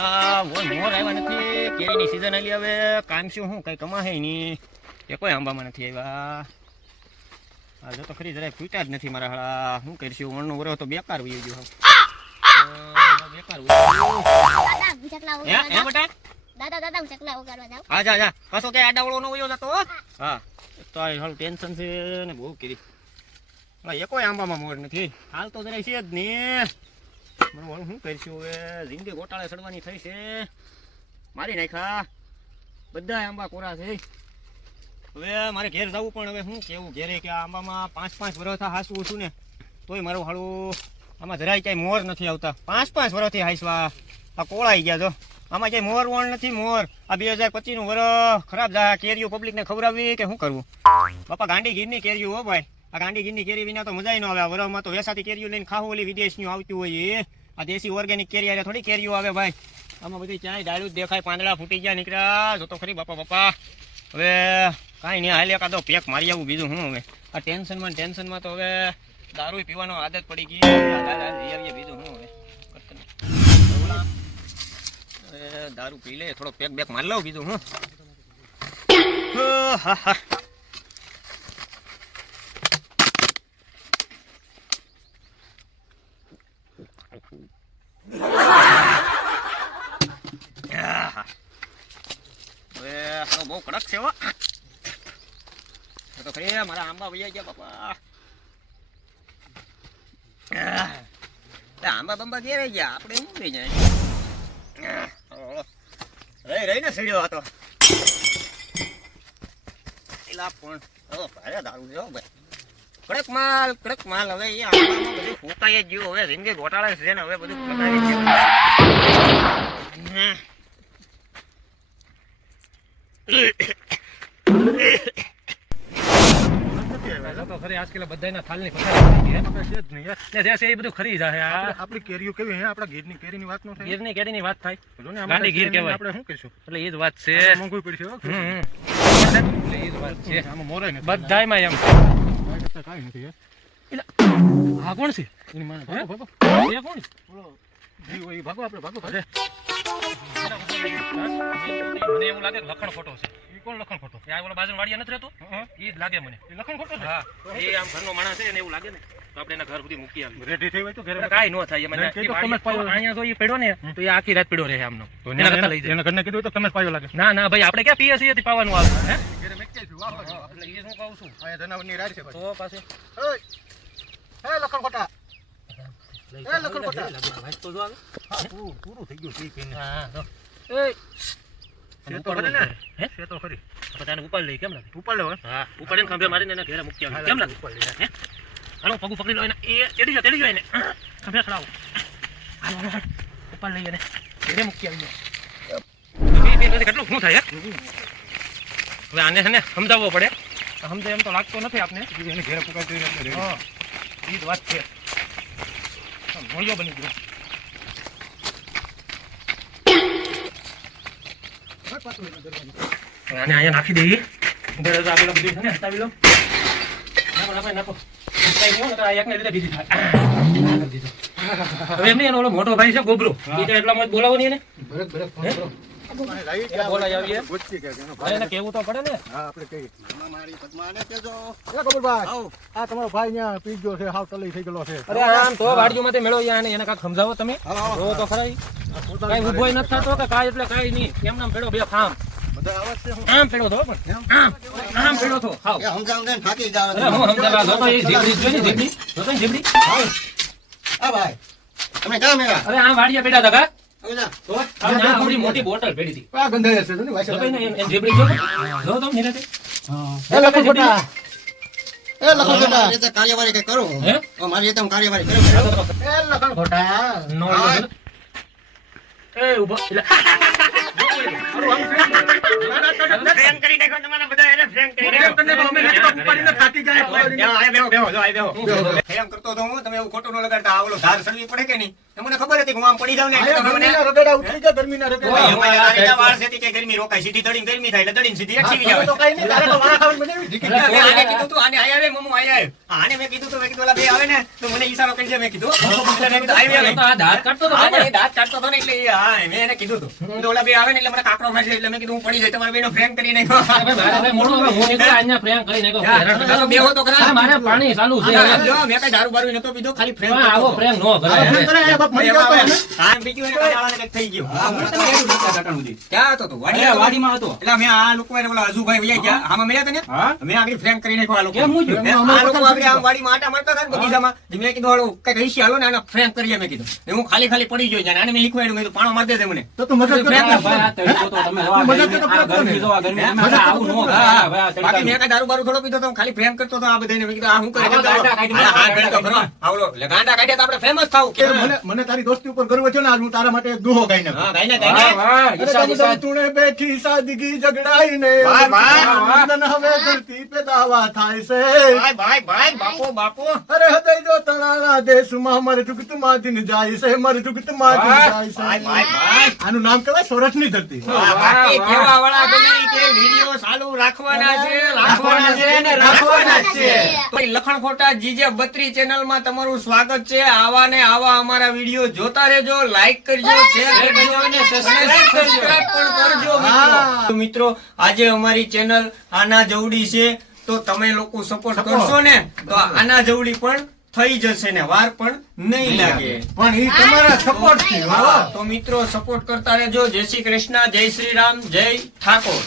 મોર આવ્યા નથી, કેરીની સીઝન આલી હવે કામ શું હું કઈ કમાહે નહીં, એ કોઈ આંબામાં નથી આવ્યા. આ જો તો ખરી જરાય ફૂટ્યા જ નથી મારા હાળા, શું કરશું? વણનો વરો તો બેકાર વહી ગયો. બેકાર હા જા જા કશો કે આડાવળો નો વયો જતો. હા તો હાલ ટેન્શન છે ને બહુ કરી. એ કોઈ આંબામાં મોર નથી, હાલ તો જરાય છે જ નહીં. શું કરીશું હવે? જિંદગી ગોટાળે ચડવાની થઈ છે, મારી નાખ્યા બધા આંબા કોરા છે. હવે મારે ઘેર જવું, પણ હવે શું કેવું ઘેરે કે આ આંબામાં 5-5 વર્ષ હાસવું છું ને તોય મારું હાડું આમાં જરાય ક્યાંય મોર નથી આવતા. 5-5 વર્ષથી હાઈસવા આ કોળાઈ ગયા. જો આમાં ક્યાંય મોર વણ નથી. મોર આ 2025નું વર્ષ ખરાબ જાય. કેરીઓ પબ્લિકને ખવડાવવી કે શું કરવું? બાપા ગાંડી ગીરની કેરીઓ હો ભાઈ, આ ગાંડી ગીરની કેરી વિના તો મજા ન આવે. આ વરસમાં તો વેસાતી કેરીઓ લઈને ખાવું, ઓલી વિદેશની આવતી હોય એ. આ દેશી ઓર્ગેનિક કેરી આરે થોડી કેરીઓ આવે ભાઈ. આમાં બધી ક્યાંય ડાળું જ દેખાય, પાંદડા ફૂટી ગયા નીકળ્યા. જો તો ખરી બાપા બાપા. હવે કાંઈ નહીં, હાલ એકાદો પેક મારી આવું. બીજું શું હવે? આ ટેન્શનમાં તો હવે દારૂ પીવાનો આદત પડી ગઈ. બીજું શું હવે? દારૂ પી લે, થોડો પેક બેક મારી લઉં. બીજું હું હા હા બહુ કડક છે હો. તો ખરી મારા આંબા વૈયા ગયા બાપા. આંબા બંબા ઘેરે ગયા, આપણે શું થઈ જાય? રહી ને સીડ્યો હતો એલા, પણ ભારે દારૂ છે ભાઈ. કડક માલ. હવે એ આંબામાં બધું ફૂંકાઈ જ ગયું. હવે જિંદગી ગોટાળે છે ને હવે બધું ફૂંકાઈ ગયું. આપણી કેરીઓ કેવી હે? આપણા ગીરની કેરીની વાત નો થાય. કેરીની વાત થાય. ગાંડી ગીર કહેવાય. આપણે શું કરીશું? એટલે એ જ વાત છે. મોંઘું પડશે હો. એટલે એ જ વાત છે. આમાં મોરાય ને બધાયમાં એમ કાઈ નથી હે. આ કોણ છે? એની માને ભાગો એ કોણ? જીવ હોય ભાગો, આપણે ભાગો. મને એવું લાગે લખણ ખોટો છે. એ કોણ લખણ ખોટો? આ ઓલો બાજુ વાડિયા નથી રહેતો, એ જ લાગે મને. એ લખણ ખોટો છે. હા, એ આમ ઘરનો માણસ છે ને એવું લાગે ને, તો આપણે એના ઘર સુધી મૂકી આવી. રેડી થઈ હોય તો ઘરે કાઈ નો થાય. મને અહીંયા તો એ પડ્યો ને તો એ આખી રાત પડ્યો રહે આમનો. એના ઘરને કીધું તો તમે પાયો લાગે. ના ભાઈ, આપણે ક્યાં પીએ છીએ પાવાનું આવે? હે ઘરે મેકી છું વાહ એટલે એ શું કહું છું? આ જનાવરની રાડ છે તો પાસે ઓય હે લખણ ખોટા. લખણ ખોટા ભાઈ તો જો આવે. હા પૂરું થઈ ગયું પી પીને. હા એ છે તો ખરી ને? હે છે તો ખરી. બધાને ઉપાડ લઈ કેમ લાગે? ઉપાડ લે. હા, ઉપાડીને ખંભે મારીને એને ઘરે મૂકી આવી કેમ લાગે? હે હાલો પગું પકડી લો એને. એ તેડી જો એને ખંભે ખડાવો. હાલો ઉપાડ લઈ એને ઘરે મૂકી આવી. કેટલું શું થાય? હવે આને છે ને સમજાવવો પડે. સમજે એમ તો લાગતો નથી આપને. એને ઘરે પુકારતી એટલે હા, એ જ વાત છે. મોળિયો બની ગયો. આને અહીંયા નાખી દઈએ. આગળ બધું છે ને હટાવી લો. નાખો. એકને લીધે બીજી થાય. હવે એમની એનો ઓલો મોટો ભાઈ છે ગોબરો, એ તો એટલા મત બોલાવો નહીં એને. બોલાઈ આવીએ. એને કેવું તો પડે ને. હા આપણે કહીએ. મારી પદ્માને કહેજો. એ ગોબરભાઈ આ તમારો ભાઈ અહીંયા પી ગયો છે, હાવ તલી થઈ ગયો છે. અરે આમ તો વાડીઓમાંથી મેળો એને કાંઈક સમજાવો તમે. જો તો ખરા કાંઈ ઊભોય નથી થતો કે કાંઈ એટલે કાંઈ નહીં. એમ નામ પેડો બે ખામ બધા આવાજ છે. આમ પેડો થો પણ આમ પેડો થો. હાવ એ સમજાવને થાકી જાવ. અરે હું સમજાવવા જો તો એ જીબડી જોઈ ને જીબડી. જો તો જીબડી. આ ભાઈ તમે કામ મેરા. અરે આ વાડીયા પેડા હતા કા? ઓલા તો આ આવડી મોટી બોટલ પેડી હતી. આ ગંધાય છે ને વાસા. જો ને એમ જીબડી જો તો નિરાતે. એ લખો ખોટા. એ લખો ખોટા. એ તો કાર્યવાહી કે કરો. હે મારી તો કાર્યવાહી કરો. એ લખો ખોટા. નો એ ઉભો ફ્રેમ કરી નાખો તમારા બધા. એને ફ્રેમ કરી નાખો. થાકી જાય. બેહો જો આ બેહો. ફેમ કરતો હતો હું, તમે એવું ખોટું ન લગાડતા. આ ઓલો ધાર સળવી પડે કે નહીં એ મને ખબર હતી કે હું આમ પડી જાઉં ને એટલે તમે મને ગરમીના રગડા ઉતરી ગયા, ગરમીના રગડા. ભાઈ, અમારે તારીના વાળ છે કે ગરમી રોકાય, સીધી તળીને ગરમી થાય એટલે તળીને સીધી એકઠી તમે આવે. તો કાંઈ નહીં, તારે તો વારા ખાવાની બનાવી દીધી. મેં આને કીધું તું, આને આયા આવે, મમ્મુ આયા આવે. આને મેં કીધું તું, મેં કીધું ઓલા બે આવે ને તો મને ઈશારો કરજે, મેં કીધું. એટલે મેં કીધું આવી આવે. આ દાંત કાઢતો હતો હા, ને? પણ એ દાંત કાઢતો હતો ને એટલે હા, મેં એને કીધું તું. તો ઓલા બે આવે ને એટલે મને કાકડો મારશે એટલે મેં કીધું હું પડી જાય, તમારા બેનો ફ્રેન્ક કરી નાખ્યો. ભાઈ, ભાઈ, મોઢું હવે હું એકલા અહીંયા પ્રેમ કરી નાખ્યો. તમે બેહો તો ખરા. આ મારે પાણી ચાલુ છે હા, હવે. જો, મેં કઈ દારૂ બારૂ નતો પીધો, ખાલી ફ્રેન્ક પણ આવો પ્રેમ નો આ કરાય ફોન કરે, બાપ મરી ગયો તો એને. હા, એમ બીજું એને કાળાને કંઈક થઈ ગયું. ક્યાં હતો તું? વાડીમાં હતો. એટલે મેં આ લોકો એને ઓલા હજુભાઈ વયા ગયા, આમાં મળ્યા તને? હા? મેં આગળ ફ્રેન્ક કરી નાખ્યો આ લોકો. કેમ હું જોયું? મેં આ લોકો આગળ આમ વાડીમાં આટા મારતા હતા ને બગીચામાં. મેં કીધું હાલો કંઈક હૈસી હાલો ને આને ફ્રેન્ક કરીએ મેં કીધું. ને હું ખાલી પડી ગયો જાણે. આને મેં શીખવાડ્યું, મેં કીધું પાણો મારી દે મને. તો તું મદદ કરતો ફ્રેન્ક હતો. ભાઈ, આ તડકો તો તમે જવા મદદ દે. તો આ કરતો ને. ગરમી જો, આ ગરમી. હે? મારે આવું ન કરાય. હા, ભાઈ, આ બાકી મેં તડકાનું. કઈ દારૂ બારૂ થોડો પીધો તો ખાલી ફ્રેન્ક કરતો હતો આ બધાને. મેં કીધું આ હું કરે આ ગાંડા કાઢી હા, હા, ગણતો ખરો. આ ઓલો એટલે ગાંડા કાઢ્યા તો આપણે ફેમસ થાવું કે મને તારી દોસ્તી ઉપર ગર્વ છે ને, આજ હું તારા માટે એક દુહો ગાઈ નાખું. હા, ગાઈને વાહ, ગાઈને. વાહ, અરે ઈશાદ, તમ ઈશાદ. તુણે બેઠી સાદગી જગડાઈને વાહ, વાહ, વાહ. વંદન હવે ધરતી પે દાવા થાય છે. ભાઈ ભાઈ ભાઈ બાપો બાપો. અરે હૃદય જો તણાલા દેશમાં મર જુગતમાં દિન જાય છે, મર જુગતમાં દિન વાહ. જાય ભાઈ છે. ભાઈ ભાઈ. આનું નામ કહેવાય સોરઠની ધરતી. વાહ, બાકી કેવા વાળા ગમે ઈ કે વિડીયો ચાલુ રાખવાના છે ને રાખવાના જ છે. તો ઈ લખણ ખોટા જીજે 32 ચેનલમાં તમારું સ્વાગત છે. આવા ને આવા અમારા વિડીયો જોતા રહેજો, લાઈક કરજો, શેર કરજો અને સબસ્ક્રાઇબ પણ કરજો મિત્રો. હા. તો મિત્રો આજે અમારી ચેનલ આના જવડી છે, તો તમે લોકો સપોર્ટ કરશો ને તો આના જવડી પણ થઈ જશે ને વાર પણ નહીં લાગે. પણ ઈ તમારા સપોર્ટ થી હા, તો મિત્રો સપોર્ટ કરતા રહેજો. જય શ્રી કૃષ્ણ, જય શ્રી રામ, જય ઠાકોર.